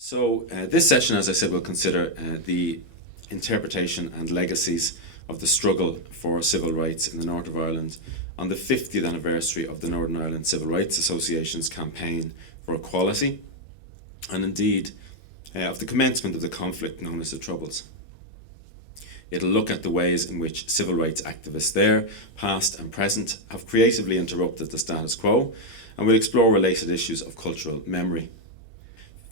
So this session, as I said, will consider the interpretation and legacies of the struggle for civil rights in the north of Ireland on the 50th anniversary of the Northern Ireland Civil Rights Association's campaign for equality, and indeed of the commencement of the conflict known as the Troubles. It'll look at the ways in which civil rights activists there, past and present, have creatively interrupted the status quo, and will explore related issues of cultural memory.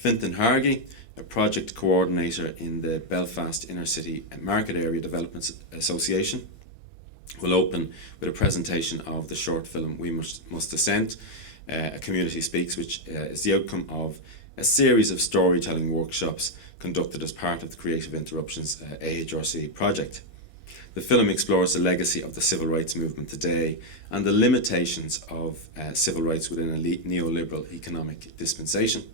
Fionntán Hargey, a project coordinator in the Belfast Inner City Market Area Development Association, will open with a presentation of the short film We Must Dissent, A Community Speaks, which is the outcome of a series of storytelling workshops conducted as part of the Creative Interruptions AHRC project. The film explores the legacy of the civil rights movement today and the limitations of civil rights within a neoliberal economic dispensation.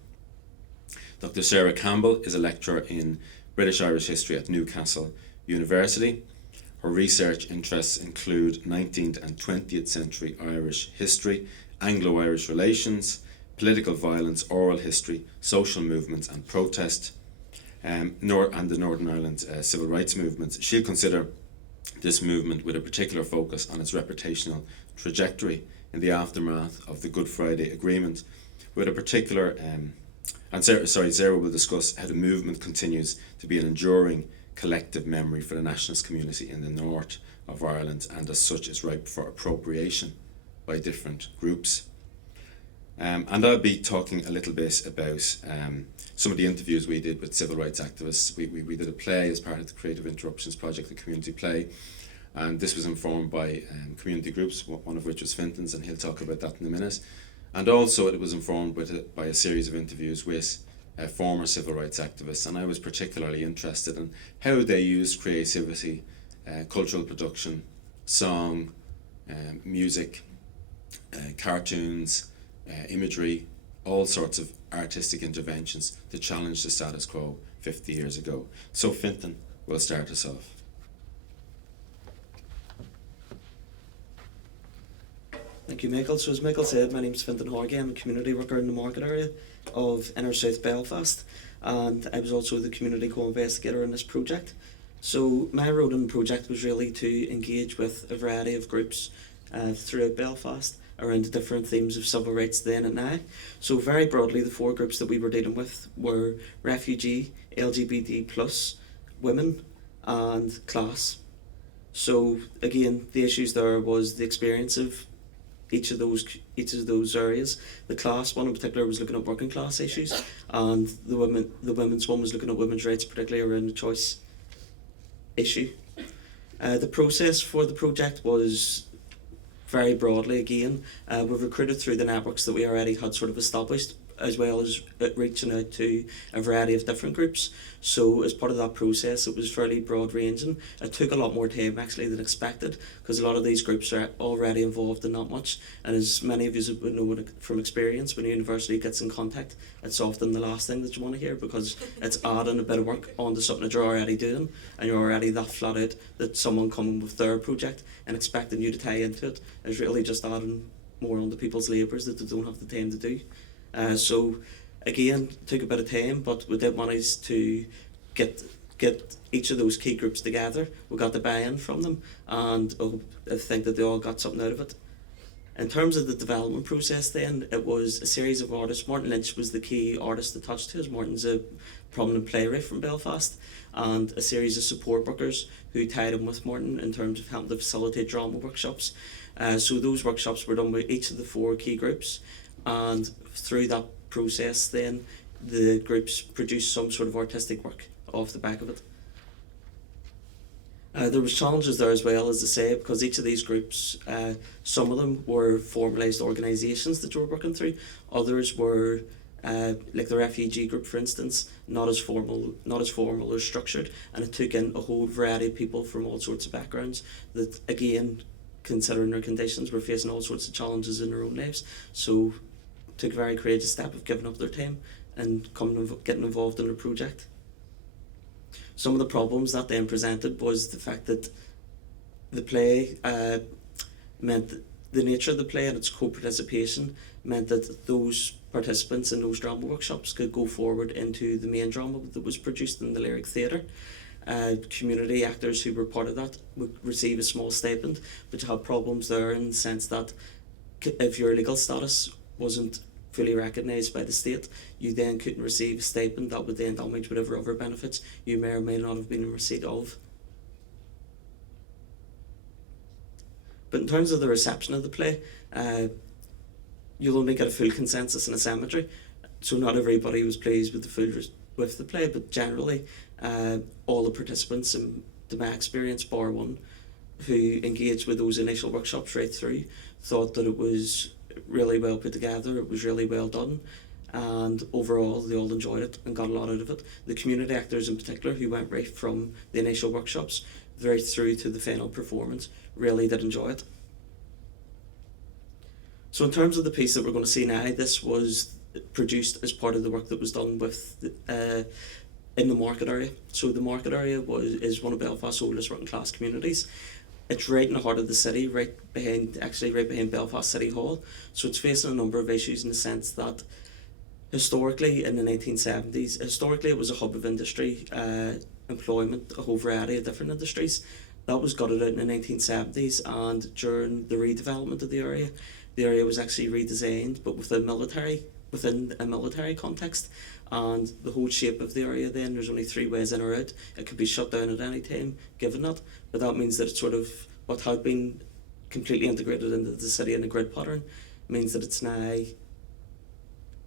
Dr. Sarah Campbell is a lecturer in British Irish history at Newcastle University. Her research interests include 19th and 20th century Irish history, Anglo-Irish relations, political violence, oral history, social movements and protest, and the Northern Ireland civil rights movement. She'll consider this movement with a particular focus on its reputational trajectory in the aftermath of the Good Friday Agreement, with a particular Sarah will discuss how the movement continues to be an enduring collective memory for the nationalist community in the north of Ireland, and as such is ripe for appropriation by different groups. And I'll be talking a little bit about some of the interviews we did with civil rights activists. We did a play as part of the Creative Interruptions project, the community play, and this was informed by community groups, one of which was Fionntán's, and he'll talk about that in a minute. And also it was informed by a series of interviews with former civil rights activists, and I was particularly interested in how they used creativity, cultural production, song, music, cartoons, imagery, all sorts of artistic interventions to challenge the status quo 50 years ago. So Fionntán will start us off. Thank you, Michael. So as Michael said, my name is Fionntán Hargey. I'm a community worker in the market area of inner south Belfast, and I was also the community co-investigator in this project. So my role in the project was really to engage with a variety of groups throughout Belfast around the different themes of civil rights then and now. So very broadly, the four groups that we were dealing with were refugee, LGBT+, women and class. So again, the issues there was the experience of each of those areas. The class one in particular was looking at working class issues, and the women's one was looking at women's rights, particularly around the choice issue. The process for the project was very broadly, again, we've recruited through the networks that we already had sort of established, as well as reaching out to a variety of different groups. So as part of that process, it was fairly broad ranging. It took a lot more time actually than expected, because a lot of these groups are already involved in that much, and as many of you would know from experience, when a university gets in contact, it's often the last thing that you want to hear, because it's adding a bit of work onto something that you're already doing, and you're already that flat out that someone coming with their project and expecting you to tie into it is really just adding more onto people's labours that they don't have the time to do. So again, it took a bit of time, but we did manage to get each of those key groups together. We got the buy-in from them, and I think that they all got something out of it. In terms of the development process then, it was a series of artists. Martin Lynch was the key artist attached to us. Martin's a prominent playwright from Belfast, and a series of support workers who tied in with Martin in terms of helping to facilitate drama workshops. So those workshops were done by each of the four key groups, and through that process then the groups produced some sort of artistic work off the back of it. There was challenges there as well, as I say, because each of these groups, some of them were formalised organisations that you were working through, others were like the refugee group, for instance, not as formal or structured, and it took in a whole variety of people from all sorts of backgrounds that, again, considering their conditions, were facing all sorts of challenges in their own lives. So took a very courageous step of giving up their time and getting involved in the project. Some of the problems that then presented was the fact that the play meant that the nature of the play and its co-participation meant that those participants in those drama workshops could go forward into the main drama that was produced in the Lyric Theatre. Community actors who were part of that would receive a small stipend, but you had problems there in the sense that if your legal status wasn't fully recognised by the state, you then couldn't receive a stipend that would then damage whatever other benefits you may or may not have been in receipt of. But in terms of the reception of the play, you'll only get a full consensus in a cemetery, so not everybody was pleased with the play, but generally all the participants, in my experience, bar one, who engaged with those initial workshops right through, thought that it was really well put together, it was really well done, and overall they all enjoyed it and got a lot out of it. The community actors in particular, who went right from the initial workshops right through to the final performance, really did enjoy it. So in terms of the piece that we're going to see now, this was produced as part of the work that was done with in the market area. So the market area is one of Belfast's oldest working class communities. It's right in the heart of the city, right behind Belfast City Hall. So it's facing a number of issues in the sense that historically in the 1970s, it was a hub of industry, employment, a whole variety of different industries. That was gutted out in the 1970s, and during the redevelopment of the area was actually redesigned, but within a military context. And the whole shape of the area then, there's only 3 ways in or out. It could be shut down at any time, given that. But that means that it's sort of what had been completely integrated into the city in a grid pattern means that it's now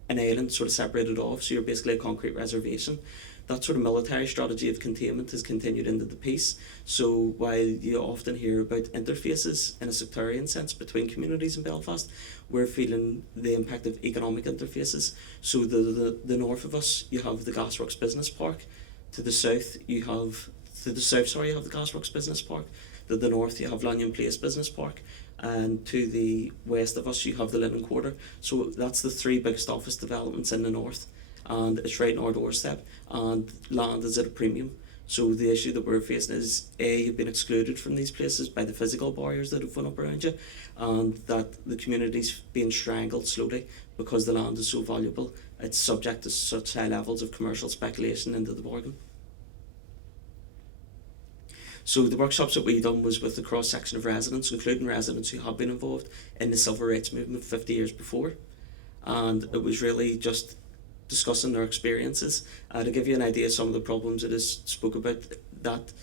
an island sort of separated off, so you're basically a concrete reservation. That sort of military strategy of containment has continued into the piece. So while you often hear about interfaces in a sectarian sense between communities in Belfast, we're feeling the impact of economic interfaces. So the north of us, you have the Gasworks Business Park. To the south, you have the Gasworks Business Park. To the north, you have Lanyon Place Business Park. And to the west of us, you have the Linen Quarter. So that's the 3 biggest office developments in the north. And it's right on our doorstep, and land is at a premium. So the issue that we're facing is you've been excluded from these places by the physical barriers that have went up around you, and that the community's being strangled slowly because the land is so valuable. It's subject to such high levels of commercial speculation into the bargain. So the workshops that we done was with the cross section of residents, including residents who have been involved in the civil rights movement 50 years before, and it was really just discussing their experiences. To give you an idea of some of the problems it is spoke about, that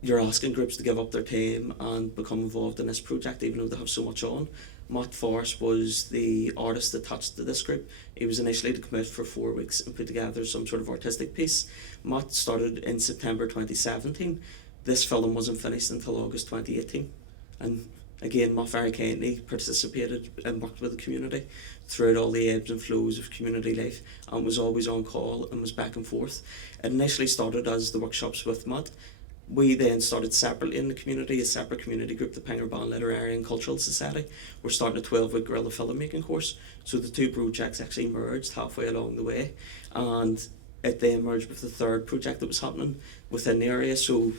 you're asking groups to give up their time and become involved in this project even though they have so much on. Matt Forrest was the artist attached to this group. He was initially to come out for 4 weeks and put together some sort of artistic piece. Matt started in September 2017. This film wasn't finished until August 2018. And again, Matt very kindly participated and worked with the community throughout all the ebbs and flows of community life, and was always on call and was back and forth. It initially started as the workshops with Matt. We then started separately in the community, a separate community group, the Pingerban Literary and Cultural Society. We're starting a 12-week guerrilla filmmaking course. So the 2 projects actually merged halfway along the way, and it then merged with the 3rd project that was happening within the area. So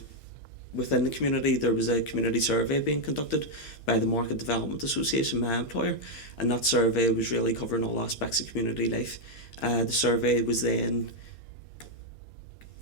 within the community, there was a community survey being conducted by the Market Development Association, my employer, and that survey was really covering all aspects of community life. The survey was then,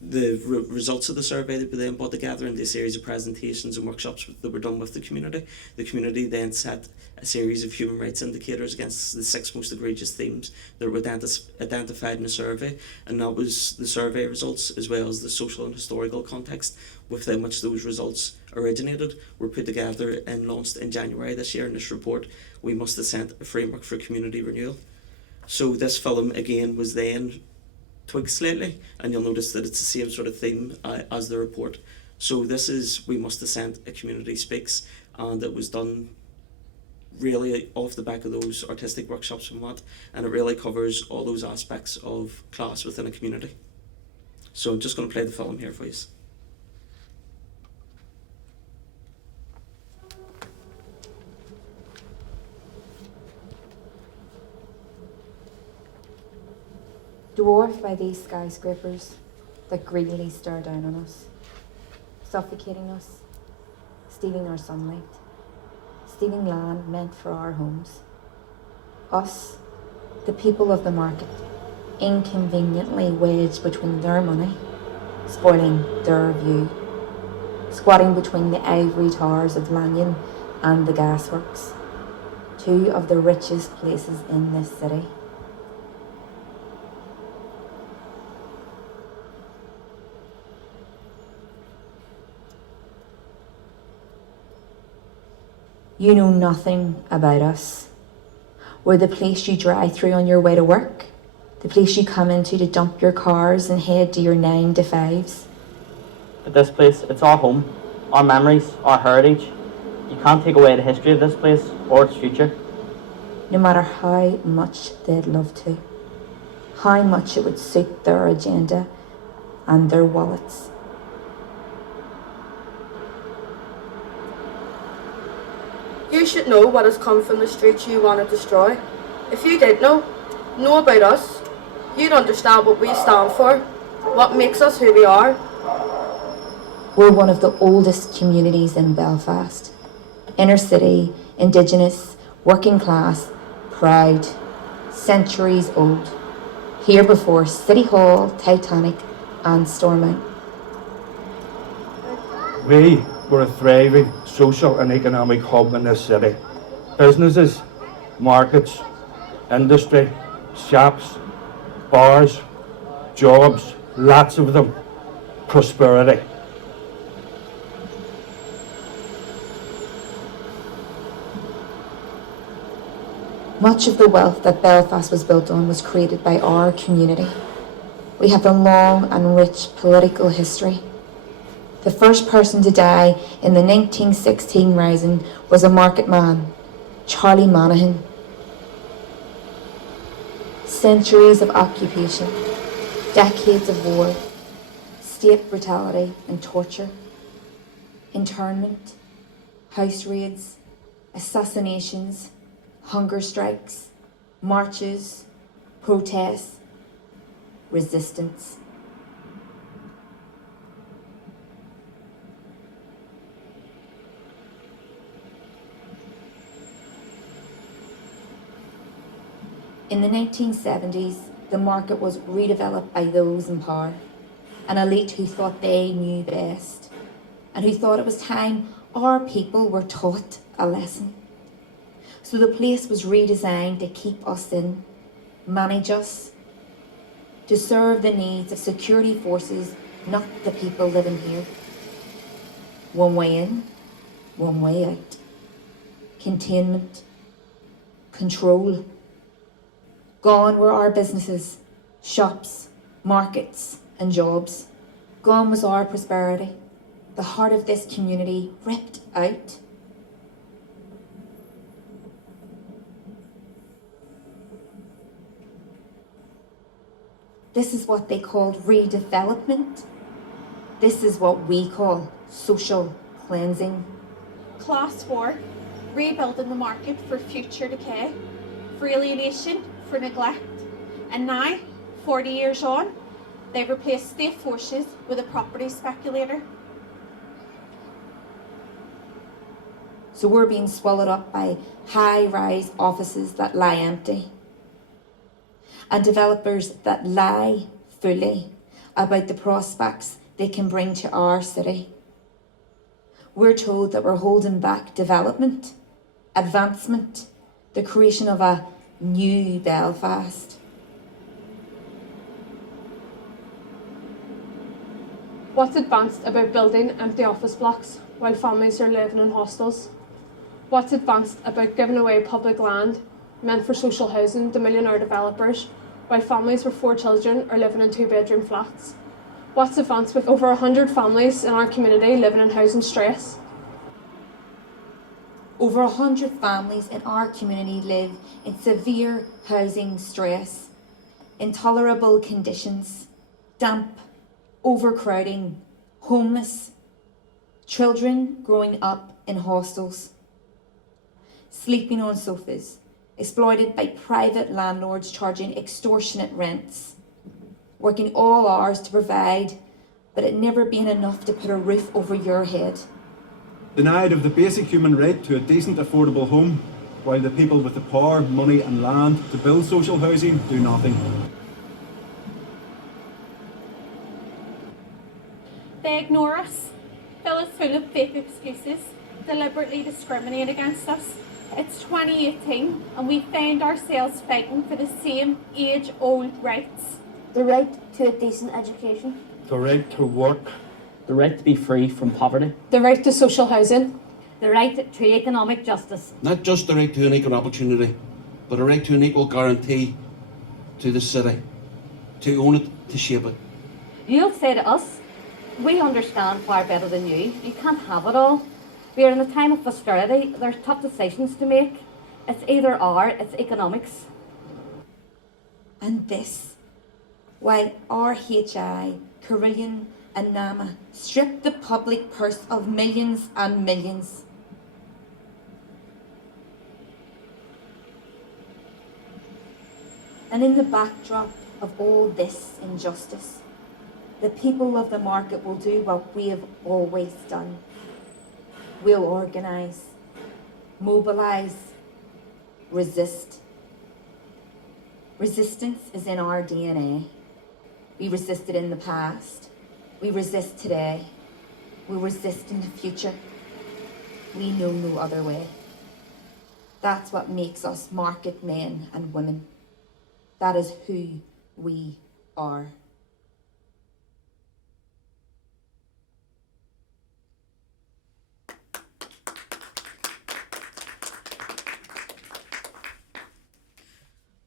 the results of the survey that were then brought together into a series of presentations and workshops that were done with the community. The community then set a series of human rights indicators against the 6 most egregious themes that were identified in the survey, and that was the survey results as well as the social and historical context within which those results originated were put together and launched in January this year in this report, We Must Dissent, a framework for community renewal. So this film again was then tweaked slightly, and you'll notice that it's the same sort of theme as the report. So this is We Must Dissent, a community speaks, and it was done really off the back of those artistic workshops from Matt, and it really covers all those aspects of class within a community. So I'm just going to play the film here for you. Dwarfed by these skyscrapers that greedily stare down on us, suffocating us, stealing our sunlight, stealing land meant for our homes. Us, the people of the market, inconveniently wedged between their money, spoiling their view, squatting between the ivory towers of Lanyon and the gasworks, two of the richest places in this city. You know nothing about us. We're the place you drive through on your way to work, the place you come into to dump your cars and head to your 9 to 5s. But this place, it's our home, our memories, our heritage. You can't take away the history of this place or its future. No matter how much they'd love to, how much it would suit their agenda and their wallets. You should know what has come from the streets you want to destroy. If you did know about us, you'd understand what we stand for, what makes us who we are. We're one of the oldest communities in Belfast. Inner city, Indigenous, working class, proud, centuries old. Here before City Hall, Titanic and Stormont. We were a thriving social and economic hub in this city. Businesses, markets, industry, shops, bars, jobs, lots of them, prosperity. Much of the wealth that Belfast was built on was created by our community. We have a long and rich political history. The first person to die in the 1916 rising was a market man, Charlie Monaghan. Centuries of occupation, decades of war, state brutality and torture, internment, house raids, assassinations, hunger strikes, marches, protests, resistance. In the 1970s, the market was redeveloped by those in power, an elite who thought they knew best, and who thought it was time our people were taught a lesson. So the place was redesigned to keep us in, manage us, to serve the needs of security forces, not the people living here. One way in, one way out. Containment, control. Gone were our businesses, shops, markets and jobs. Gone was our prosperity, the heart of this community ripped out. This is what they called redevelopment. This is what we call social cleansing. Class 4, rebuilding the market for future decay, for alienation, for neglect. And now, 40 years on, they replace state forces with a property speculator. So we're being swallowed up by high-rise offices that lie empty, and developers that lie fully about the prospects they can bring to our city. We're told that we're holding back development, advancement, the creation of a new Belfast. What's advanced about building empty office blocks while families are living in hostels? What's advanced about giving away public land meant for social housing to millionaire developers while families with 4 children are living in 2-bedroom flats? What's advanced with over 100 families in our community living in housing stress? Over 100 families in our community live in severe housing stress, intolerable conditions, damp, overcrowding, homeless, children growing up in hostels, sleeping on sofas, exploited by private landlords charging extortionate rents, working all hours to provide, but it never being enough to put a roof over your head. denied of the basic human right to a decent, affordable home, while the people with the power, money and land to build social housing do nothing. They ignore us, fill us full of fake excuses, deliberately discriminate against us. It's 2018 and we find ourselves fighting for the same age-old rights. The right to a decent education. The right to work. The right to be free from poverty. The right to social housing. The right to economic justice. Not just the right to an equal opportunity, but a right to an equal guarantee to the city, to own it, to shape it. You'll say to us, we understand far better than you. You can't have it all. We are in a time of austerity. There's tough decisions to make. It's either or, it's economics. And this, while RHI, Carillion and NAMA strip the public purse of millions and millions. And in the backdrop of all this injustice, the people of the market will do what we have always done. We'll organise, mobilise, resist. Resistance is in our DNA. We resisted in the past. We resist today. We resist in the future. We know no other way. That's what makes us market men and women. That is who we are.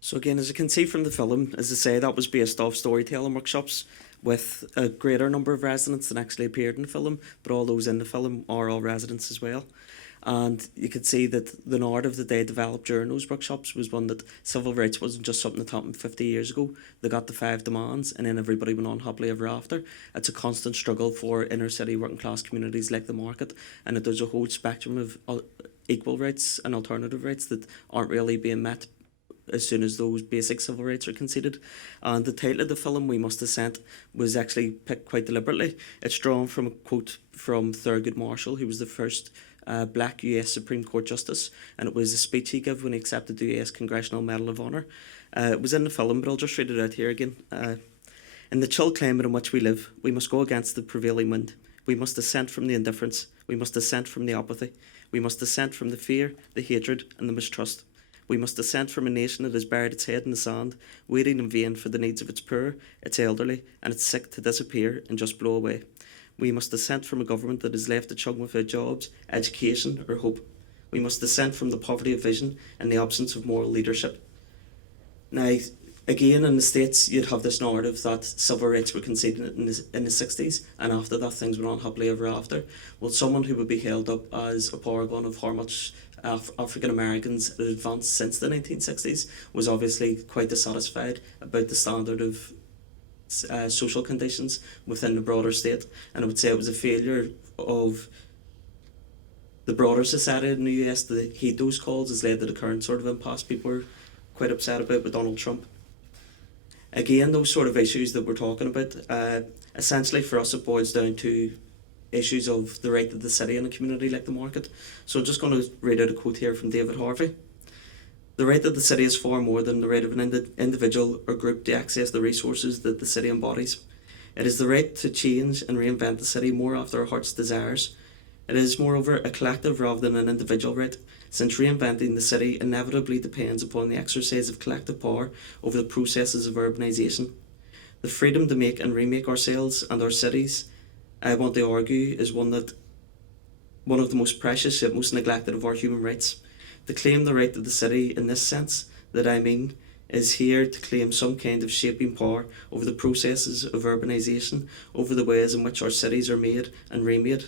So again, as you can see from the film, as I say, that was based off storytelling workshops with a greater number of residents than actually appeared in the film, but all those in the film are all residents as well. And you could see that the narrative that they developed during those workshops was one that civil rights wasn't just something that happened 50 years ago. They got the 5 demands and then everybody went on happily ever after. It's a constant struggle for inner city working class communities like the market, and that there's a whole spectrum of equal rights and alternative rights that aren't really being met as soon as those basic civil rights are conceded. And the title of the film, We Must Dissent, was actually picked quite deliberately. It's drawn from a quote from Thurgood Marshall, who was the first black US Supreme Court Justice, and it was a speech he gave when he accepted the US Congressional Medal of Honour. It was in the film, but I'll just read it out here again. In the chill climate in which we live, we must go against the prevailing wind. We must dissent from the indifference. We must dissent from the apathy. We must dissent from the fear, the hatred and the mistrust. We must dissent from a nation that has buried its head in the sand, waiting in vain for the needs of its poor, its elderly, and its sick to disappear and just blow away. We must dissent from a government that is left to chug without jobs, education or hope. We must dissent from the poverty of vision and the absence of moral leadership. Now, again, in the States, you'd have this narrative that civil rights were conceded in the 60s, and after that, things went on happily ever after. Well, someone who would be held up as a paragon of how much African Americans had advanced since the 1960s was obviously quite dissatisfied about the standard of social conditions within the broader state, and I would say it was a failure of the broader society in the US to heed those calls has led to the current sort of impasse people were quite upset about with Donald Trump. Again, those sort of issues that we're talking about, essentially for us it boils down to issues of the right of the city in a community like the market. So I'm just going to read out a quote here from David Harvey. The right of the city is far more than the right of an individual or group to access the resources that the city embodies. It is the right to change and reinvent the city more after our heart's desires. It is, moreover, a collective rather than an individual right, since reinventing the city inevitably depends upon the exercise of collective power over the processes of urbanisation. The freedom to make and remake ourselves and our cities, I want to argue, is one of the most precious yet most neglected of our human rights. To claim the right of the city in this sense, that I mean, is here to claim some kind of shaping power over the processes of urbanisation, over the ways in which our cities are made and remade,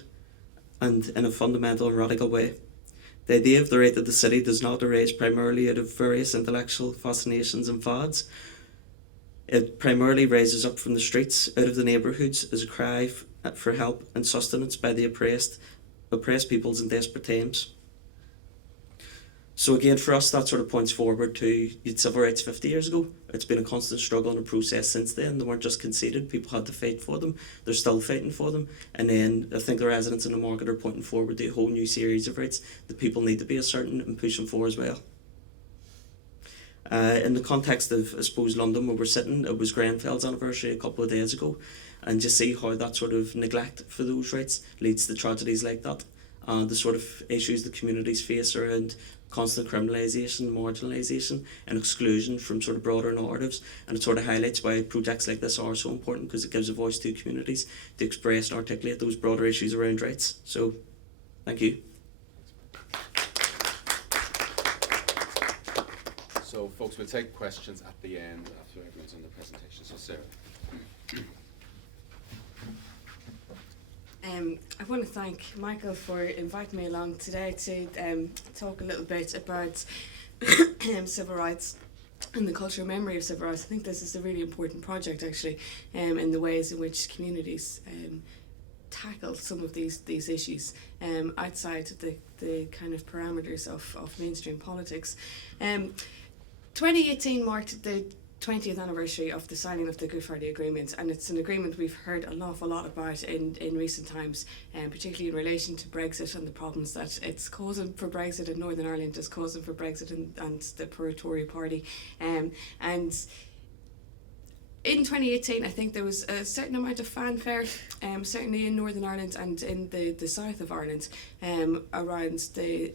and in a fundamental and radical way. The idea of the right of the city does not arise primarily out of various intellectual fascinations and fads. It primarily rises up from the streets, out of the neighbourhoods, as a cry for help and sustenance by the oppressed peoples in desperate times. So again, for us, that sort of points forward to civil rights 50 years ago. It's been a constant struggle and a process since then. They weren't just conceded, people had to fight for them. They're still fighting for them. And then I think the residents in the market are pointing forward to a whole new series of rights that people need to be asserting and pushing for as well. In the context of, I suppose, London where we're sitting, it was Grenfell's anniversary a couple of days ago, and just see how that sort of neglect for those rights leads to tragedies like that, and the sort of issues the communities face around constant criminalisation, marginalisation and exclusion from sort of broader narratives. And it sort of highlights why projects like this are so important, because it gives a voice to communities to express and articulate those broader issues around rights. So, thank you. So folks, we'll take questions at the end after everyone's done the presentation. So Sarah. I want to thank Michael for inviting me along today to talk a little bit about civil rights and the cultural memory of civil rights. I think this is a really important project actually, in the ways in which communities tackle some of these issues outside the kind of parameters of mainstream politics. 2018 marked the 20th anniversary of the signing of the Good Friday Agreement, and it's an agreement we've heard an awful lot about in recent times, particularly in relation to Brexit and the problems that it's causing for Brexit in Northern Ireland, is causing for Brexit and the pro-Tory party. And in 2018, I think there was a certain amount of fanfare, certainly in Northern Ireland and in the south of Ireland, around the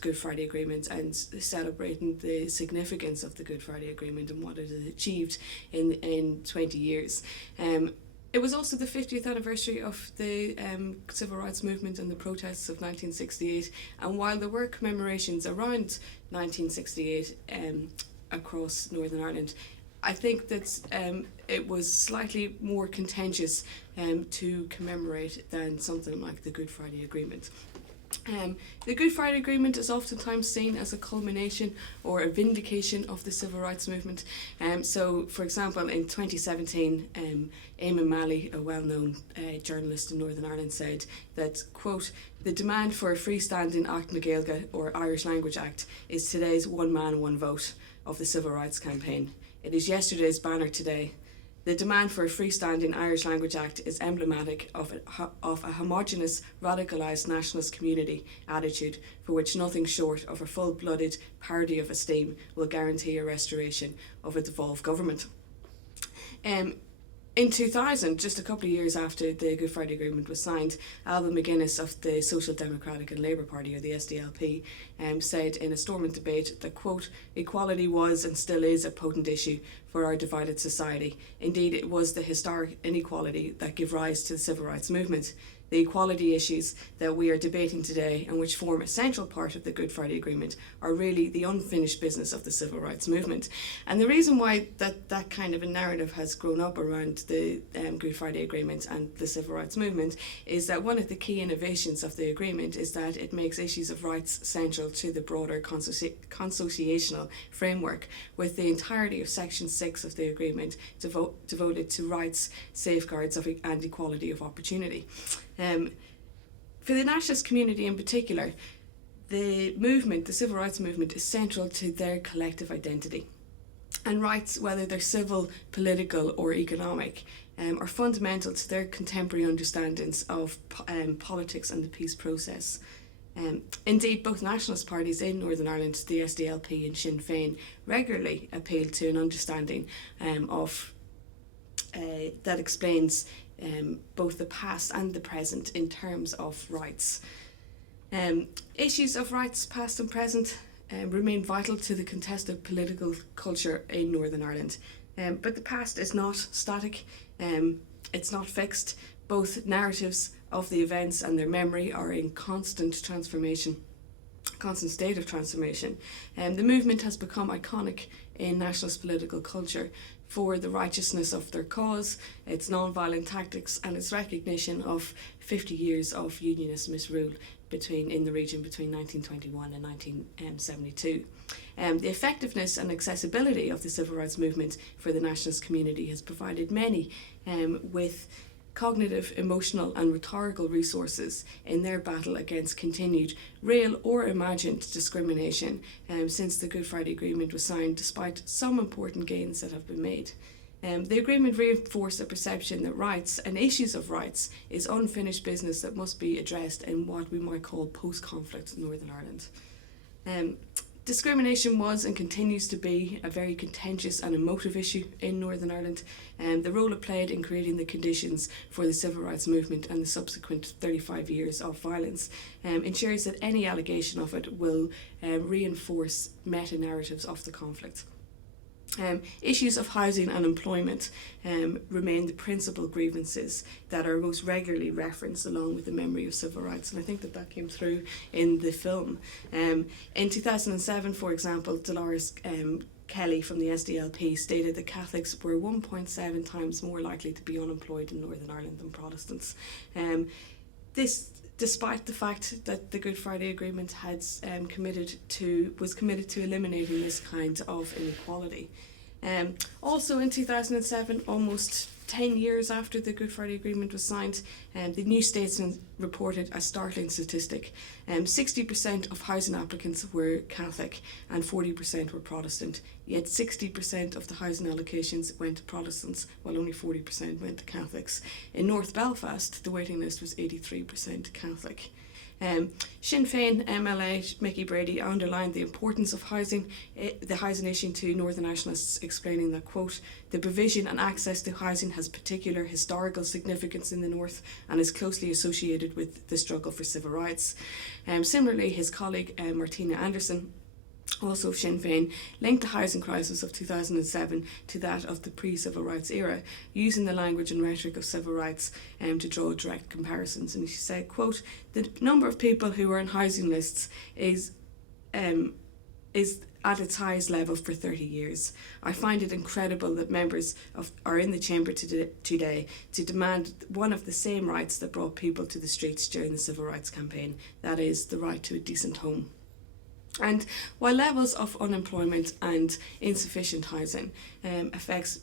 Good Friday Agreement and celebrating the significance of the Good Friday Agreement and what it has achieved in 20 years. It was also the 50th anniversary of the civil rights movement and the protests of 1968, and while there were commemorations around 1968 across Northern Ireland, I think that it was slightly more contentious to commemorate than something like the Good Friday Agreement. The Good Friday Agreement is oftentimes seen as a culmination or a vindication of the civil rights movement. So, for example, in 2017, Eamon Malley, a well-known journalist in Northern Ireland, said that, quote, "The demand for a freestanding Act na Gaeilge, or Irish Language Act, is today's one man, one vote of the civil rights campaign. It is yesterday's banner today. The demand for a freestanding Irish Language Act is emblematic of a homogenous, radicalised nationalist community attitude for which nothing short of a full-blooded parody of esteem will guarantee a restoration of a devolved government." In 2000, just a couple of years after the Good Friday Agreement was signed, Alban McGuinness of the Social Democratic and Labour Party, or the SDLP, said in a Stormont debate that, quote, "Equality was and still is a potent issue for our divided society. Indeed, it was the historic inequality that gave rise to the civil rights movement. The equality issues that we are debating today, and which form a central part of the Good Friday Agreement, are really the unfinished business of the civil rights movement." And the reason why that kind of a narrative has grown up around the Good Friday Agreement and the civil rights movement is that one of the key innovations of the agreement is that it makes issues of rights central to the broader consociational framework, with the entirety of Section 6 of the agreement devoted to rights, safeguards and equality of opportunity. For the nationalist community in particular, the civil rights movement, is central to their collective identity. And rights, whether they're civil, political or economic, are fundamental to their contemporary understandings of politics and the peace process. Indeed, both nationalist parties in Northern Ireland, the SDLP and Sinn Féin, regularly appeal to an understanding that explains both the past and the present in terms of rights. Issues of rights, past and present, remain vital to the contested political culture in Northern Ireland. But the past is not static, it's not fixed. Both narratives of the events and their memory are in constant state of transformation. The movement has become iconic in nationalist political culture for the righteousness of their cause, its non-violent tactics and its recognition of 50 years of unionist misrule in the region between 1921 and 1972. The effectiveness and accessibility of the civil rights movement for the nationalist community has provided many with cognitive, emotional and rhetorical resources in their battle against continued real or imagined discrimination since the Good Friday Agreement was signed, despite some important gains that have been made. The agreement reinforced a perception that rights and issues of rights is unfinished business that must be addressed in what we might call post-conflict Northern Ireland. Discrimination was and continues to be a very contentious and emotive issue in Northern Ireland, and the role it played in creating the conditions for the civil rights movement and the subsequent 35 years of violence ensures that any allegation of it will reinforce meta-narratives of the conflict. Issues of housing and employment remain the principal grievances that are most regularly referenced along with the memory of civil rights, and I think that came through in the film. In 2007, for example, Dolores Kelly from the SDLP stated that Catholics were 1.7 times more likely to be unemployed in Northern Ireland than Protestants. This despite the fact that the Good Friday Agreement was committed to eliminating this kind of inequality. Also in 2007, almost 10 years after the Good Friday Agreement was signed, the New Statesman reported a startling statistic. 60% of housing applicants were Catholic and 40% were Protestant, yet 60% of the housing allocations went to Protestants, while only 40% went to Catholics. In North Belfast, the waiting list was 83% Catholic. Sinn Féin MLA Mickey Brady underlined the importance of the housing issue to Northern Nationalists, explaining that, quote, "The provision and access to housing has particular historical significance in the North and is closely associated with the struggle for civil rights." Similarly, his colleague Martina Anderson, also of Sinn Féin, linked the housing crisis of 2007 to that of the pre-civil rights era, using the language and rhetoric of civil rights to draw direct comparisons. And she said, quote, "The number of people who are on housing lists is at its highest level for 30 years. I find it incredible that members are in the chamber today to demand one of the same rights that brought people to the streets during the civil rights campaign, that is, the right to a decent home." And while levels of unemployment and insufficient housing affects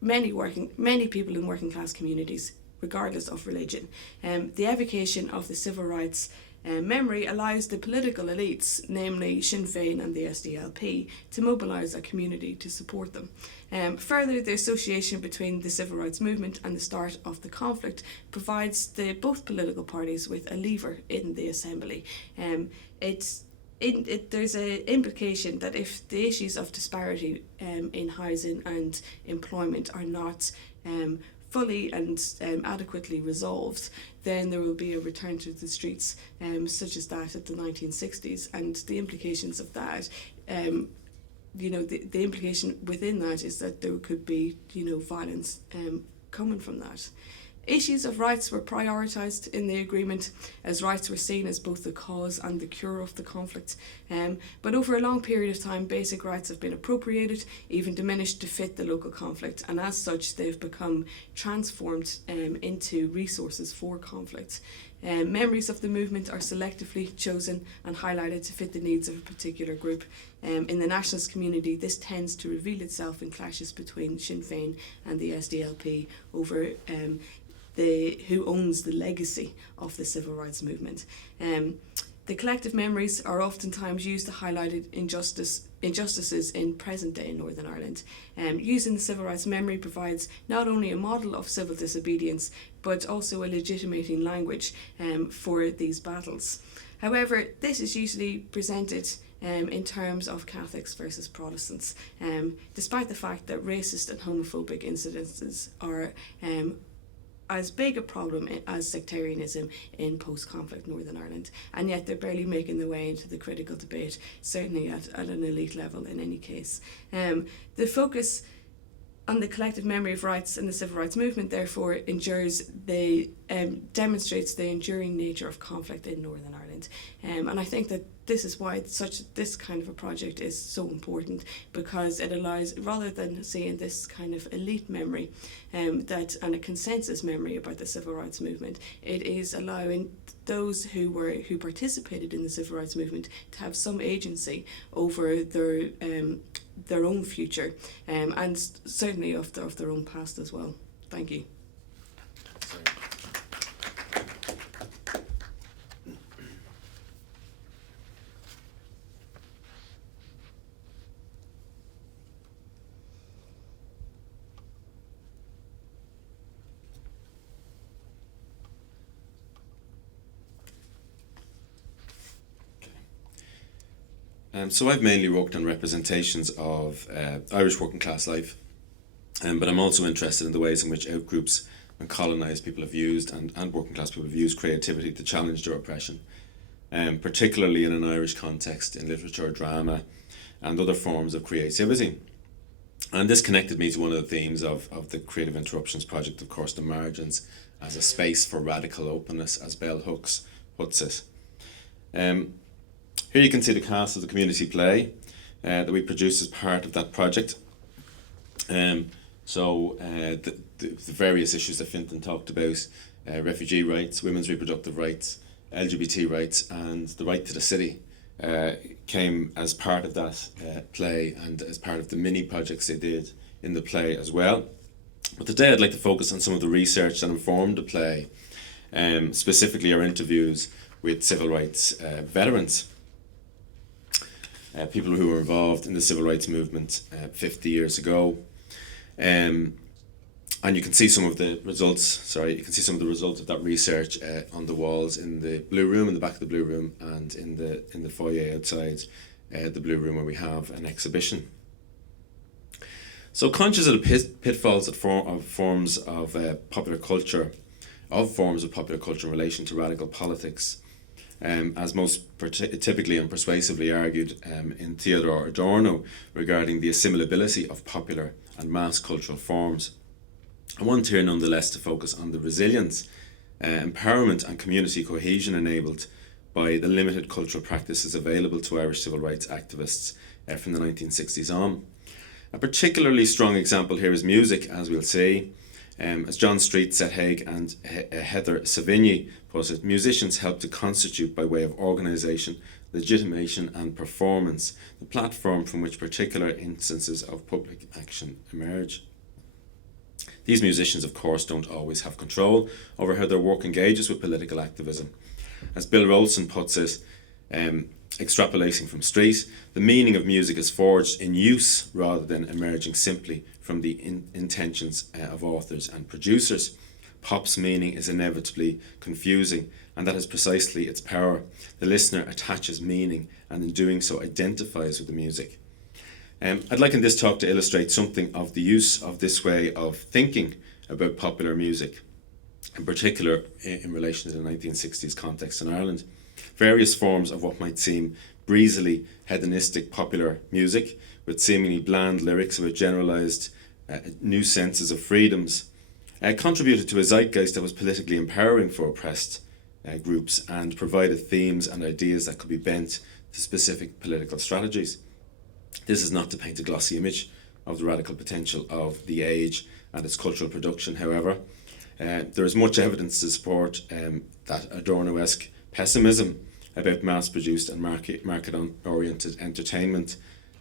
many people in working class communities, regardless of religion, the evocation of the civil rights memory allows the political elites, namely Sinn Féin and the SDLP, to mobilise a community to support them. Further, the association between the civil rights movement and the start of the conflict provides both political parties with a lever in the assembly. There's an implication that if the issues of disparity in housing and employment are not fully and adequately resolved, then there will be a return to the streets such as that at the 1960s, and the implications of that, the implication within that is that there could be, violence coming from that. Issues of rights were prioritised in the agreement, as rights were seen as both the cause and the cure of the conflict. But over a long period of time, basic rights have been appropriated, even diminished to fit the local conflict, and as such they've become transformed into resources for conflict. Memories of the movement are selectively chosen and highlighted to fit the needs of a particular group. In the nationalist community, this tends to reveal itself in clashes between Sinn Féin and the SDLP over who owns the legacy of the civil rights movement. The collective memories are oftentimes used to highlight injustices in present day in Northern Ireland. Using the civil rights memory provides not only a model of civil disobedience, but also a legitimating language for these battles. However, this is usually presented in terms of Catholics versus Protestants, despite the fact that racist and homophobic incidences are as big a problem as sectarianism in post-conflict Northern Ireland, and yet they're barely making their way into the critical debate, certainly at an elite level in any case. The focus on the collective memory of rights and the civil rights movement, therefore, demonstrates the enduring nature of conflict in Northern Ireland. And I think that this is why this kind of a project is so important, because it allows, rather than seeing this kind of elite memory and a consensus memory about the civil rights movement, it is allowing those who participated in the civil rights movement to have some agency over their own future, and certainly of their own past as well. Thank you. Sorry. So I've mainly worked on representations of Irish working class life, but I'm also interested in the ways in which outgroups and colonised people have used, and working class people have used creativity to challenge their oppression, particularly in an Irish context, in literature, drama, and other forms of creativity. And this connected me to one of the themes of the Creative Interruptions project, of course, the margins as a space for radical openness, as Bell Hooks puts it. Here you can see the cast of the community play that we produced as part of that project. The various issues that Fionntán talked about, refugee rights, women's reproductive rights, LGBT rights, and the right to the city came as part of that play and as part of the mini projects they did in the play as well. But today I'd like to focus on some of the research that informed the play, specifically our interviews with civil rights veterans, people who were involved in the civil rights movement 50 years ago. And you can see some of the results, you can see some of the results of that research on the walls in the Blue Room, in the back of the Blue Room, and in the foyer outside the Blue Room, where we have an exhibition. So conscious of the pitfalls of forms of popular culture in relation to radical politics, as most typically and persuasively argued in Theodore Adorno regarding the assimilability of popular and mass cultural forms, I want here nonetheless to focus on the resilience, empowerment and community cohesion enabled by the limited cultural practices available to Irish civil rights activists from the 1960s on. A particularly strong example here is music, as we'll see. As John Street, Seth Haig and Heather Savigny put it, musicians help to constitute, by way of organisation, legitimation and performance, the platform from which particular instances of public action emerge. These musicians, of course, don't always have control over how their work engages with political activism. As Bill Rolson puts it, extrapolating from Street, the meaning of music is forged in use rather than emerging simply from the intentions of authors and producers. Pop's meaning is inevitably confusing, and that is precisely its power. The listener attaches meaning, and in doing so identifies with the music. I'd like in this talk to illustrate something of the use of this way of thinking about popular music, in particular in relation to the 1960s context in Ireland. Various forms of what might seem breezily hedonistic popular music, with seemingly bland lyrics about generalised new senses of freedoms, contributed to a zeitgeist that was politically empowering for oppressed groups and provided themes and ideas that could be bent to specific political strategies. This is not to paint a glossy image of the radical potential of the age and its cultural production, however. There is much evidence to support that Adorno-esque pessimism about mass-produced and market-oriented entertainment.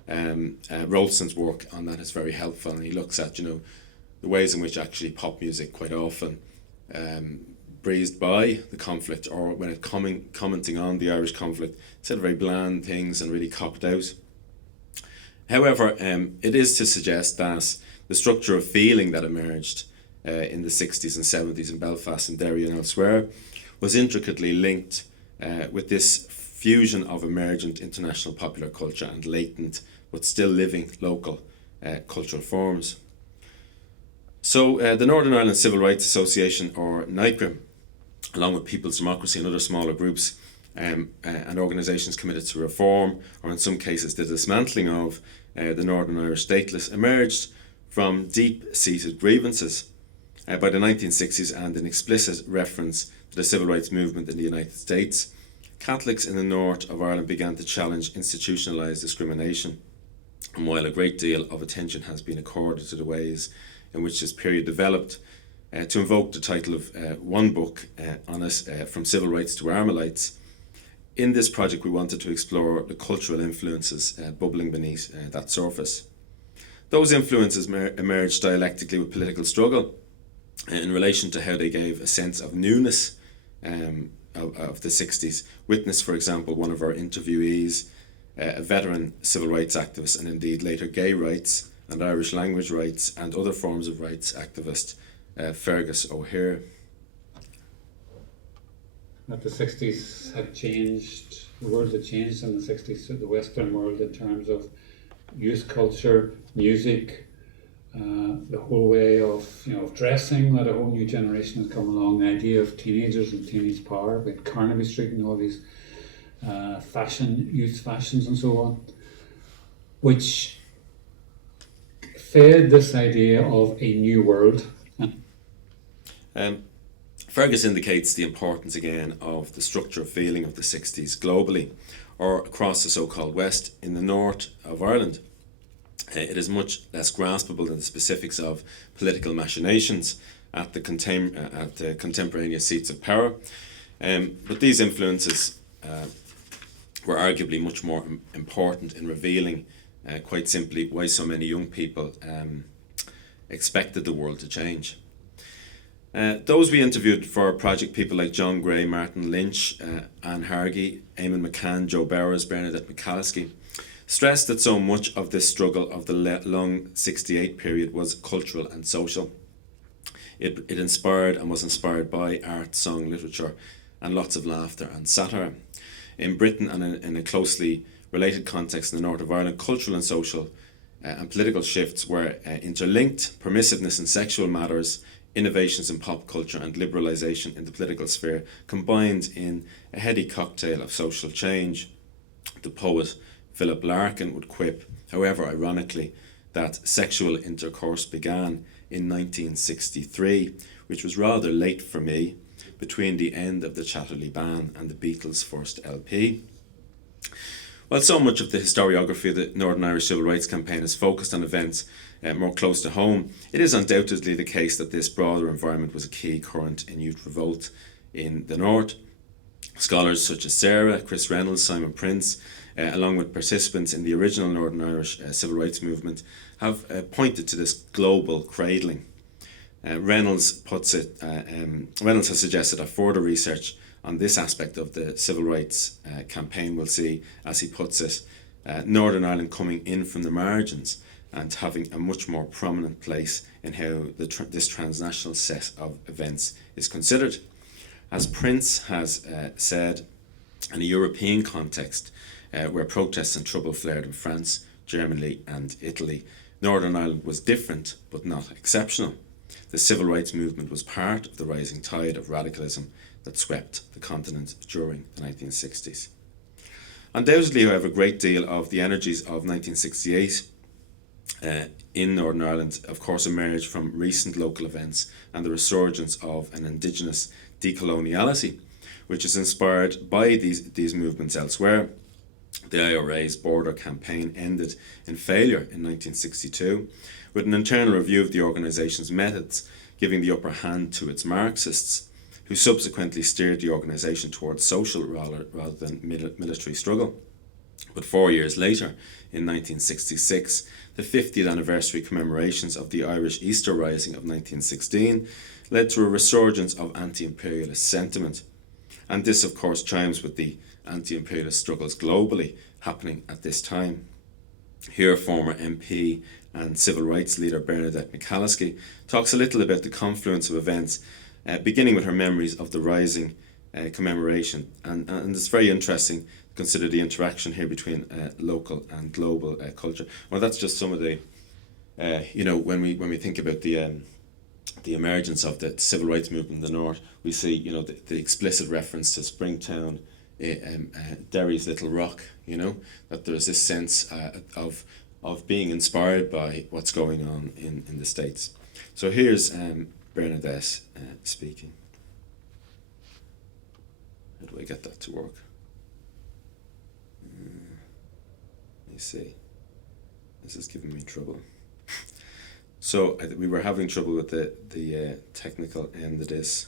Rolson's work on that is very helpful, and he looks at the ways in which actually pop music quite often breezed by the conflict, or when it commenting on the Irish conflict, said very bland things and really copped out. However, it is to suggest that the structure of feeling that emerged in the 60s and 70s in Belfast and Derry and elsewhere was intricately linked with this fusion of emergent international popular culture and latent but still living local cultural forms. So the Northern Ireland Civil Rights Association, or NICRIM, along with People's Democracy and other smaller groups and organisations committed to reform, or in some cases the dismantling of the Northern Irish stateless, emerged from deep-seated grievances by the 1960s and an explicit reference to the civil rights movement in the United States. Catholics in the north of Ireland began to challenge institutionalised discrimination, and while a great deal of attention has been accorded to the ways in which this period developed, to invoke the title of one book on it, From Civil Rights to Armalites, in this project we wanted to explore the cultural influences bubbling beneath that surface. Those influences emerged dialectically with political struggle in relation to how they gave a sense of newness of the 60s. Witness, for example, one of our interviewees, a veteran civil rights activist and indeed later gay rights and Irish language rights and other forms of rights activist, Fergus O'Hare. That the 60s had changed the world had changed in the 60s, the Western world, in terms of youth culture, music, the whole way of dressing, that a whole new generation has come along, the idea of teenagers and teenage power, with Carnaby Street and all these youth fashions and so on, which fed this idea of a new world. Fergus indicates the importance again of the structure of feeling of the 60s globally, or across the so-called West. In the north of Ireland, it is much less graspable than the specifics of political machinations at the contemporaneous seats of power. But these influences were arguably much more important in revealing, quite simply, why so many young people expected the world to change. Those we interviewed for our project, people like John Gray, Martin Lynch, Anne Hargey, Eamon McCann, Joe Bowers, Bernadette McCalskey, stressed that so much of this struggle of the long 68 period was cultural and social. It inspired and was inspired by art, song, literature, and lots of laughter and satire. In Britain, and in a closely related context in the north of Ireland, cultural and social and political shifts were interlinked. Permissiveness in sexual matters, innovations in pop culture, and liberalisation in the political sphere combined in a heady cocktail of social change. The poet Philip Larkin would quip, however ironically, that sexual intercourse began in 1963, which was rather late for me, between the end of the Chatterley ban and the Beatles' first LP. While so much of the historiography of the Northern Irish Civil Rights Campaign is focused on events more close to home, it is undoubtedly the case that this broader environment was a key current in youth revolt in the North. Scholars such as Sarah, Chris Reynolds, Simon Prince, along with participants in the original Northern Irish civil rights movement, have pointed to this global cradling. Reynolds has suggested that further research on this aspect of the civil rights campaign will see, as he puts it, Northern Ireland coming in from the margins and having a much more prominent place in how this transnational set of events is considered. As Prince has said, in a European context where protests and trouble flared in France, Germany and Italy, Northern Ireland was different but not exceptional. The civil rights movement was part of the rising tide of radicalism that swept the continent during the 1960s. Undoubtedly, however, a great deal of the energies of 1968 in Northern Ireland, of course, emerged from recent local events and the resurgence of an indigenous decoloniality, which is inspired by these movements elsewhere. The IRA's border campaign ended in failure in 1962, with an internal review of the organisation's methods giving the upper hand to its Marxists, who subsequently steered the organisation towards social rather than military struggle. But 4 years later, in 1966, the 50th anniversary commemorations of the Irish Easter Rising of 1916 led to a resurgence of anti-imperialist sentiment. And this, of course, chimes with the anti-imperialist struggles globally happening at this time. Here, former MP and civil rights leader Bernadette McCalskey talks a little about the confluence of events, beginning with her memories of the Rising commemoration. And it's very interesting to consider the interaction here between local and global culture. Well, that's just some of the, when we think about the emergence of the civil rights movement in the North, we see, the explicit reference to Springtown, Derry's Little Rock, that there's this sense of being inspired by what's going on in the States. So here's Bernadette speaking. How do I get that to work? Let me see. This is giving me trouble. So we were having trouble with the technical end of this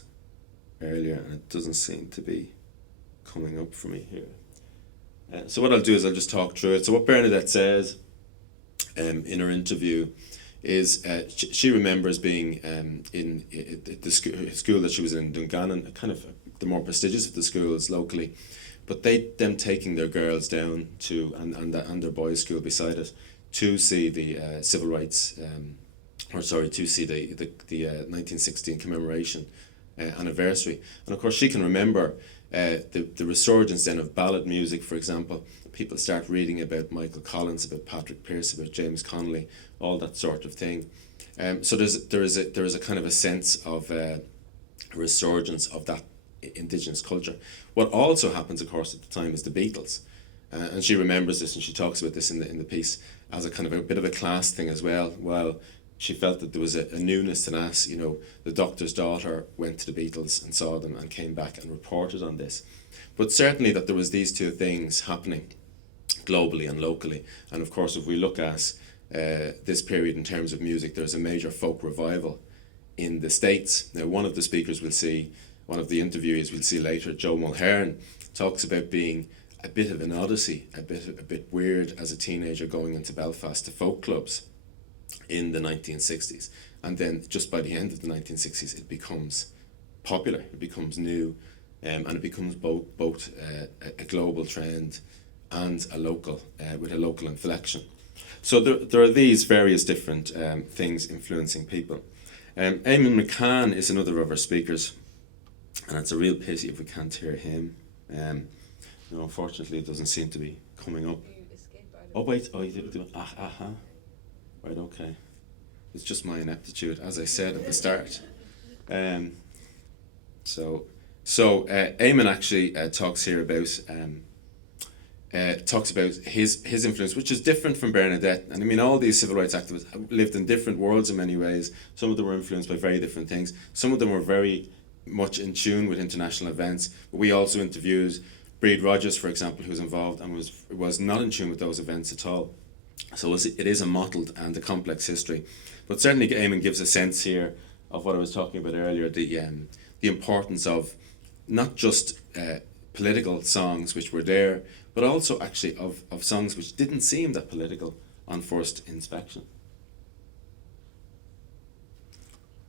earlier, and it doesn't seem to be coming up for me here. So what I'll do is I'll just talk through it. So what Bernadette says in her interview is she remembers being in the school that she was in Dungannon, kind of the more prestigious of the schools locally, but them taking their girls down to and their boys' school beside it to see the civil rights, to see the 1916 commemoration anniversary. And of course she can remember the resurgence then of ballad music, for example. People start reading about Michael Collins, about Patrick Pearse, about James Connolly, all that sort of thing. So there is a kind of a sense of resurgence of that indigenous culture. What also happens, of course, at the time is the Beatles. And she remembers this, and she talks about this in the piece as a kind of a bit of a class thing as well. While she felt that there was a newness to that, you know, the doctor's daughter went to the Beatles and saw them and came back and reported on this. But certainly that there was these two things happening globally and locally. And of course, if we look at this period in terms of music, there's a major folk revival in the States. Now, one of the speakers we'll see, one of the interviewees we'll see later, Joe Mulhern, talks about being a bit of an odyssey, a bit weird as a teenager going into Belfast to folk clubs in the 1960s. And then just by the end of the 1960s, it becomes popular, it becomes new, and it becomes both a global trend and a local, with a local inflection. So there are these various different things influencing people. Eamon McCann is another of our speakers, and it's a real pity if we can't hear him. No, unfortunately, it doesn't seem to be coming up. Oh wait, you did. Right, okay. It's just my ineptitude, as I said at the start. So Eamon actually talks here about his influence, which is different from Bernadette. And I mean, all these civil rights activists lived in different worlds in many ways. Some of them were influenced by very different things. Some of them were very much in tune with international events. But we also interviewed Breed Rogers, for example, who was involved and was not in tune with those events at all. So it is a mottled and a complex history. But certainly Eamon gives a sense here of what I was talking about earlier, the importance of not just political songs which were there, but also actually of songs which didn't seem that political on first inspection.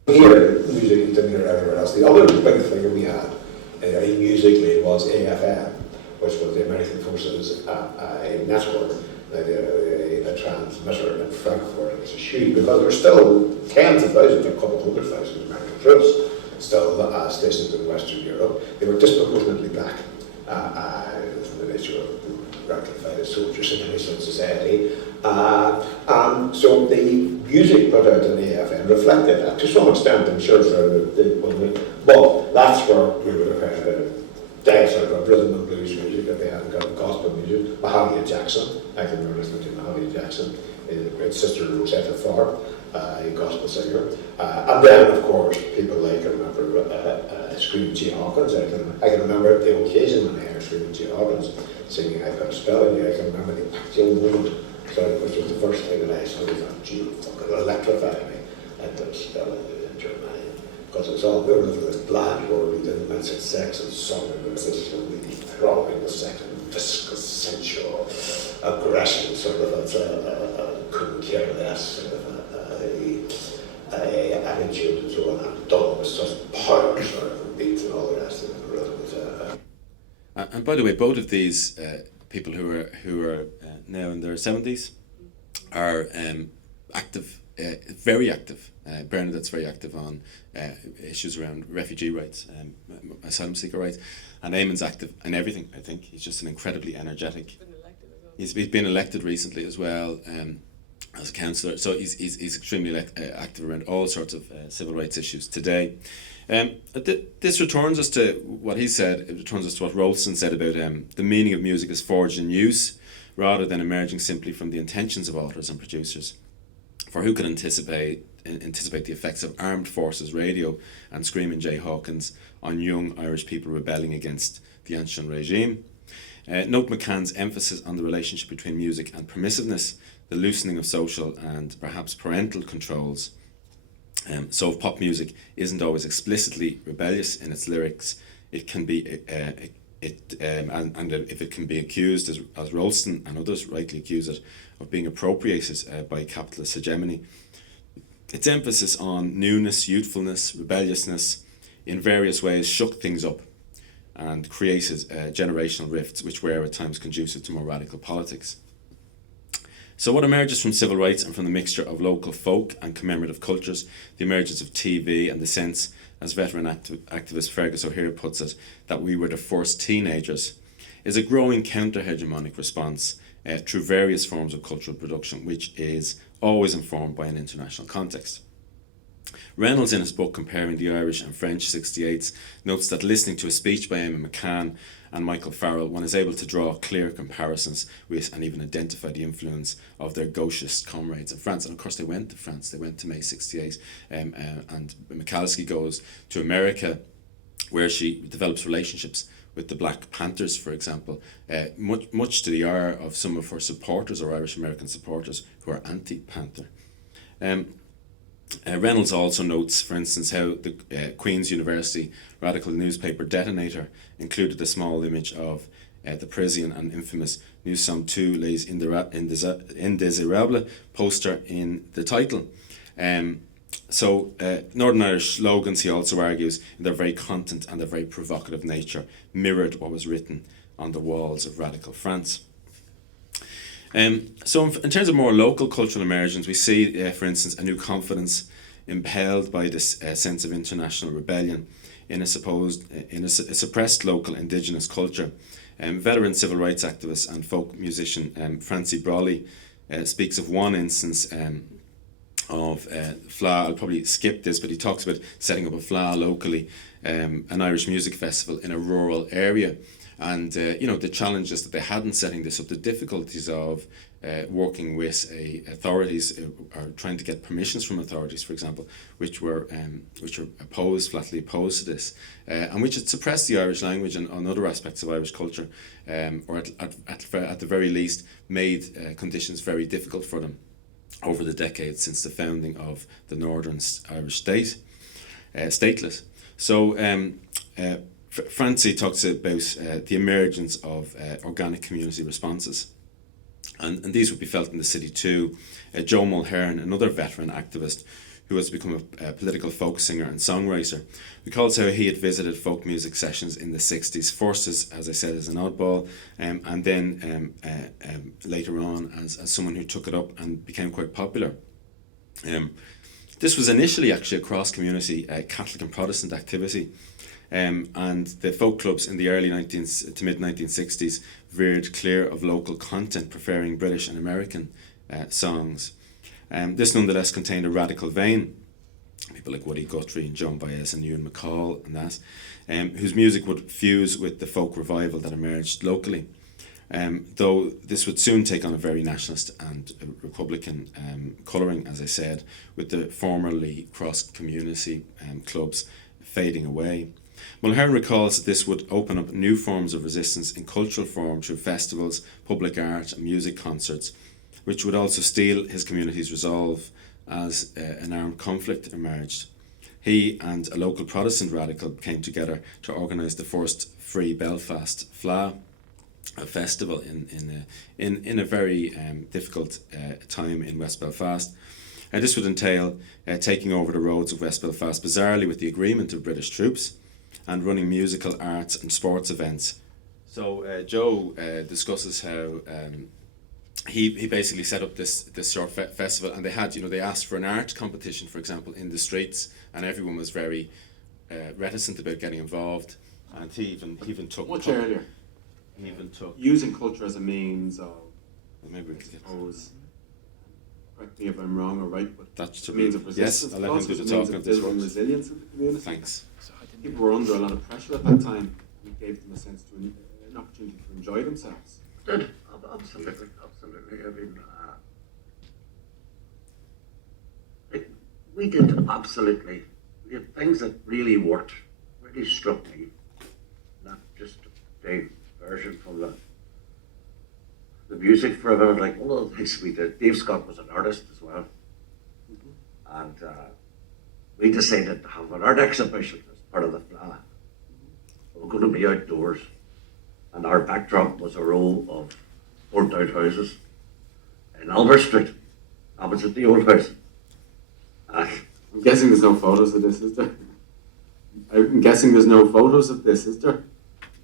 Here, music didn't hear everywhere else. The other big thing we had musically was AFM, which was the American Forces network, a transmitter in Frankfurt. It was huge because there were still tens of thousands, a couple hundred thousand American troops still stationed in Western Europe. They were disproportionately black from the nature of rank-and-file soldiers in Haitian society. So the music put out in the AFM reflected that to some extent, I'm sure, but that's where we would have heard sort of rhythm and blues music that they hadn't got gospel music. Mahalia Jackson, I can remember listening to Mahalia Jackson, his sister Rosetta Tharpe, a gospel singer. And then, of course, people like, I remember Screaming Jay Hawkins. I can remember the occasion when I heard Screaming Jay Hawkins singing I've Got a Spell on You. I can remember the actual moment, which was the first thing that I saw. I thought, gee, fucking electrified me. I've Got a Spell on You in Germany. Because it's all, we were living in this blind world, we didn't mention sex and song, and this really throbbing the sex and viscous, sensual aggression, sort of couldn't care less, sort of attitude and so on, and done with such power, sort of beats and all the rest of the rhythms. And by the way, both of these people who are now in their 70s are active, very active. Bernadette's very active on issues around refugee rights, asylum seeker rights, and Eamon's active in everything. I think he's just an incredibly energetic. He's been elected recently as well as a councillor, so he's extremely active around all sorts of civil rights issues today. This returns us to what he said. It returns us to what Rolston said about the meaning of music is forged in use, rather than emerging simply from the intentions of authors and producers. For who could anticipate the effects of armed forces radio and Screaming Jay Hawkins on young Irish people rebelling against the ancient regime? Note McCann's emphasis on the relationship between music and permissiveness, the loosening of social and perhaps parental controls. So if pop music isn't always explicitly rebellious in its lyrics, it can be and if it can be accused, as Rolston and others rightly accuse it, of being appropriated by capitalist hegemony. Its emphasis on newness, youthfulness, rebelliousness in various ways shook things up and created generational rifts which were at times conducive to more radical politics. So what emerges from civil rights and from the mixture of local folk and commemorative cultures, the emergence of TV and the sense, as veteran activist Fergus O'Hare puts it, that we were the first teenagers, is a growing counter-hegemonic response through various forms of cultural production, which is always informed by an international context. Reynolds, in his book Comparing the Irish and French 68s, notes that listening to a speech by Emma McCann and Michael Farrell, one is able to draw clear comparisons with and even identify the influence of their gauchist comrades in France. And of course they went to France, they went to May 68, and McCalskey goes to America, where she develops relationships with the Black Panthers, for example, much to the ire of some of her supporters or Irish American supporters who are anti-Panther. Reynolds also notes, for instance, how the Queen's University radical newspaper Detonator included a small image of the Parisian and infamous Nous sommes tous les indésirables poster in the title. So Northern Irish slogans, he also argues, in their very content and their very provocative nature, mirrored what was written on the walls of radical France. So in terms of more local cultural emergence, we see, for instance, a new confidence impelled by this sense of international rebellion in a suppressed local indigenous culture. Veteran civil rights activist and folk musician Francie Brawley speaks of one instance of Fleadh. I'll probably skip this, but he talks about setting up a Fleadh locally, an Irish music festival in a rural area. And the challenges that they had in setting this up, the difficulties of working with authorities or trying to get permissions from authorities, for example, which were flatly opposed to this, and which had suppressed the Irish language and on other aspects of Irish culture, or at the very least made conditions very difficult for them over the decades since the founding of the Northern Irish state, stateless. So. Francie talks about the emergence of organic community responses, and these would be felt in the city too. Joe Mulhern, another veteran activist who has become a political folk singer and songwriter, recalls how he had visited folk music sessions in the 60s, first as I said, as an oddball, and then later on as someone who took it up and became quite popular. This was initially actually a cross-community Catholic and Protestant activity. And the folk clubs in the early to mid 1960s veered clear of local content, preferring British and American songs. This nonetheless contained a radical vein. People like Woody Guthrie and Joan Baez and Ewan McCall and that, whose music would fuse with the folk revival that emerged locally. Though this would soon take on a very nationalist and Republican colouring, as I said, with the formerly cross-community clubs fading away. Mulhern recalls that this would open up new forms of resistance in cultural form through festivals, public art and music concerts, which would also steel his community's resolve as an armed conflict emerged. He and a local Protestant radical came together to organise the first Free Belfast Fleadh, a festival in a very difficult time in West Belfast. And this would entail taking over the roads of West Belfast, bizarrely with the agreement of British troops, and running musical, arts and sports events. So Joe discusses how he basically set up this sort of festival, and they asked for an art competition, for example, in the streets, and everyone was very reticent about getting involved. And he even took much earlier. He even took using culture as a means of, maybe I suppose, correct me if I'm wrong or right, but that's a means of resistance. Yes, I'll let him do the talking of this one. Resilience in the community. Thanks. People were under a lot of pressure at that time. We gave them a sense to an opportunity to enjoy themselves. Absolutely. I mean, we did absolutely. We had things that really worked, really struck me. Not just a version from the music for a minute. Like one of the things we did. Dave Scott was an artist as well, and we decided to have an art exhibition as part of the Fleadh. We were going to be outdoors, and our backdrop was a row of burnt out houses in Albert Street, opposite the old house. I'm guessing there's no photos of this, is there? I'm guessing there's no photos of this, is there?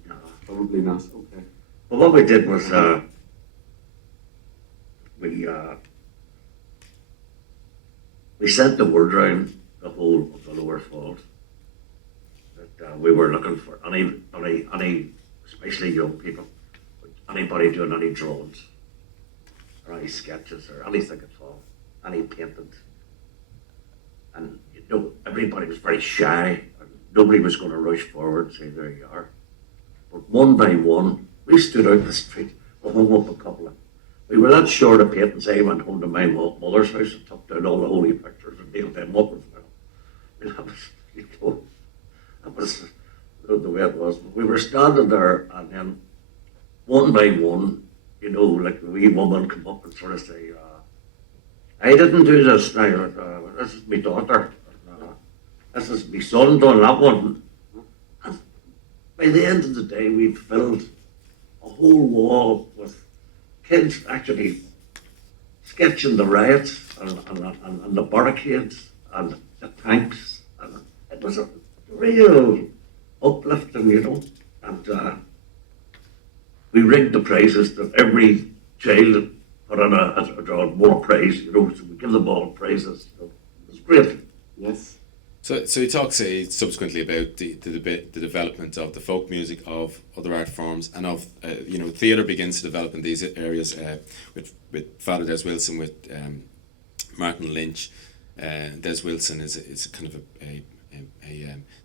No. Probably not, okay. Well, what we did was, we sent the word round the whole of the lower falls that we were looking for any, especially young people, anybody doing any drawings or any sketches or anything at all, any painting. And everybody was very shy. Nobody was going to rush forward and say, there you are. But one by one, we stood out in the street, we hung up a couple of. We were that short of paintings. I went home to my mother's house and took down all the holy pictures and nailed them up as well. That was the way it was. We were standing there, and then one by one, like a wee woman come up and sort of say, I didn't do this now, this is my daughter, this is my son doing that one. And by the end of the day, we'd filled a whole wall with kids actually sketching the riots and the barricades and the tanks. And it was a real uplifting, and we rigged the prizes that every child put on a draw more praise, so we give them all prizes. It was great. Yes. So he talks subsequently about the development of the folk music, of other art forms, and of theatre begins to develop in these areas with Father Des Wilson, with Martin Lynch. Des Wilson is a kind of a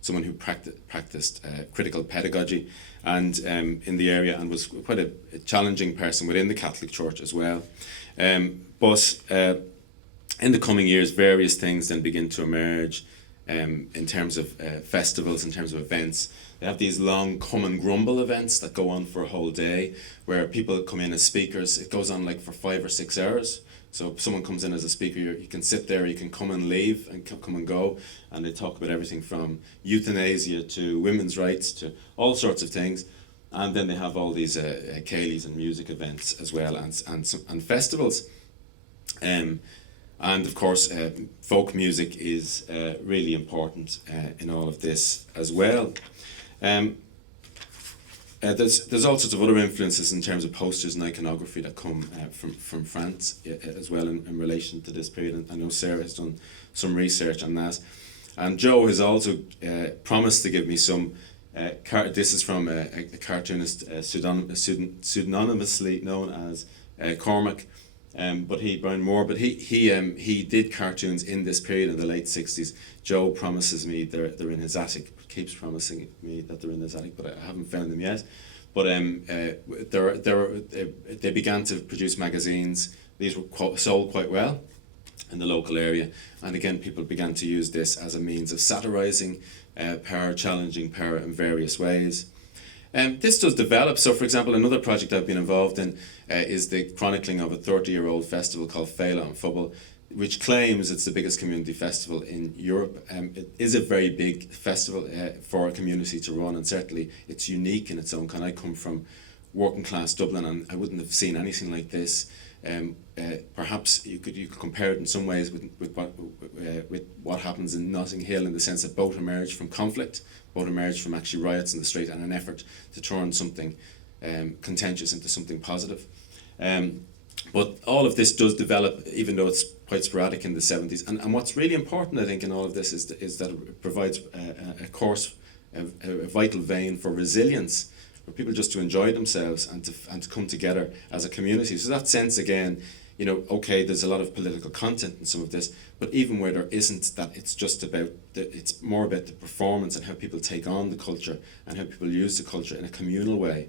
someone who practiced critical pedagogy and in the area, and was quite a challenging person within the Catholic Church as well. But in the coming years, various things then begin to emerge. In terms of festivals, in terms of events. They have these long come and grumble events that go on for a whole day, where people come in as speakers. It goes on like for 5 or 6 hours. So if someone comes in as a speaker, you can sit there, you can come and leave and come and go, and they talk about everything from euthanasia to women's rights to all sorts of things. And then they have all these ceilidhs and music events as well, and festivals. And of course, folk music is really important in all of this as well. There's all sorts of other influences in terms of posters and iconography that come from France as well in relation to this period. And I know Sarah has done some research on that. And Joe has also promised to give me some. This is from a cartoonist pseudonymously known as Cormac. But he did cartoons in this period in the late 60s. Joe promises me they're in his attic, keeps promising me that they're in his attic, but I haven't found them yet. But they began to produce magazines. These were sold quite well in the local area, and again people began to use this as a means of satirising power, challenging power in various ways. This does develop. So, for example, another project I've been involved in is the chronicling of a 30-year-old festival called Féile an Phobal, which claims it's the biggest community festival in Europe. It is a very big festival for a community to run, and certainly it's unique in its own kind. I come from working class Dublin, and I wouldn't have seen anything like this. Perhaps you could compare it in some ways with what happens in Notting Hill, in the sense that both emerged from conflict, both emerged from actually riots in the street and an effort to turn something contentious into something positive. But all of this does develop, even though it's quite sporadic in the 70s. And what's really important, I think, in all of this is that it provides a vital vein for resilience, for people just to enjoy themselves and to come together as a community. So that sense, again, okay, there's a lot of political content in some of this, but even where there isn't, that it's just about it's more about the performance and how people take on the culture and how people use the culture in a communal way.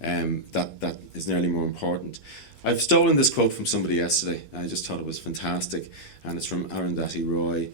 That is nearly more important. I've stolen this quote from somebody yesterday. I just thought it was fantastic, and it's from Arundhati Roy.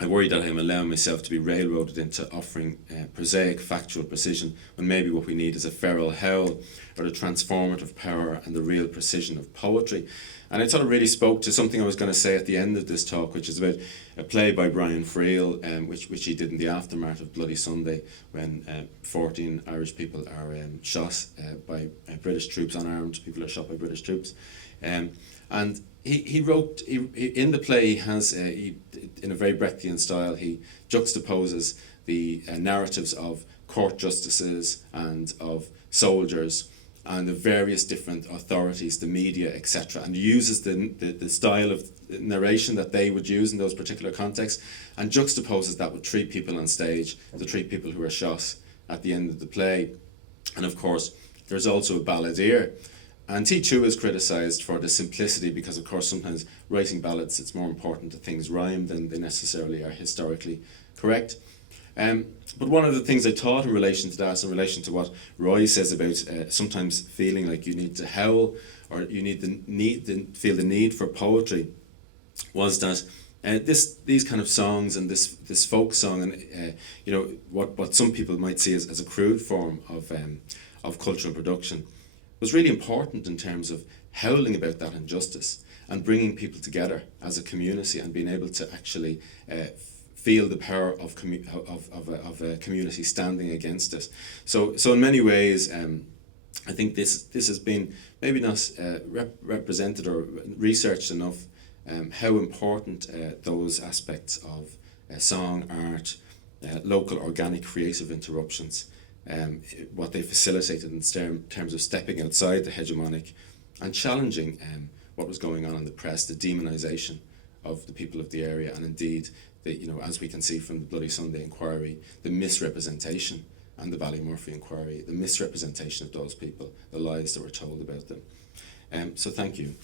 I worry that I'm allowing myself to be railroaded into offering prosaic factual precision when maybe what we need is a feral howl or the transformative power and the real precision of poetry. And I thought it really spoke to something I was going to say at the end of this talk, which is about a play by Brian Friel, which he did in the aftermath of Bloody Sunday, when 14 Irish people are shot by British troops, unarmed people are shot by British troops. And he wrote, in the play, in a very Brechtian style, he juxtaposes the narratives of court justices and of soldiers and the various different authorities, the media, etc., and uses the style of narration that they would use in those particular contexts, and juxtaposes that with 3 people on stage, the 3 people who are shot at the end of the play. And of course, there's also a balladeer. And T2 is criticised for the simplicity because, of course, sometimes writing ballads, it's more important that things rhyme than they necessarily are historically correct. But one of the things I taught in relation to that, in relation to what Roy says about sometimes feeling like you need to howl or you need feel the need for poetry, was that these kind of songs and this folk song and you know what some people might see as a crude form of cultural production was really important in terms of howling about that injustice and bringing people together as a community and being able to actually feel the power of a community standing against it. So in many ways, I think this has been maybe not represented or researched enough. How important those aspects of song, art, local organic creative interruptions, what they facilitated in terms of stepping outside the hegemonic and challenging what was going on in the press, the demonisation of the people of the area, and indeed, as we can see from the Bloody Sunday inquiry, the misrepresentation, and the Ballymurphy inquiry, the misrepresentation of those people, the lies that were told about them. So thank you.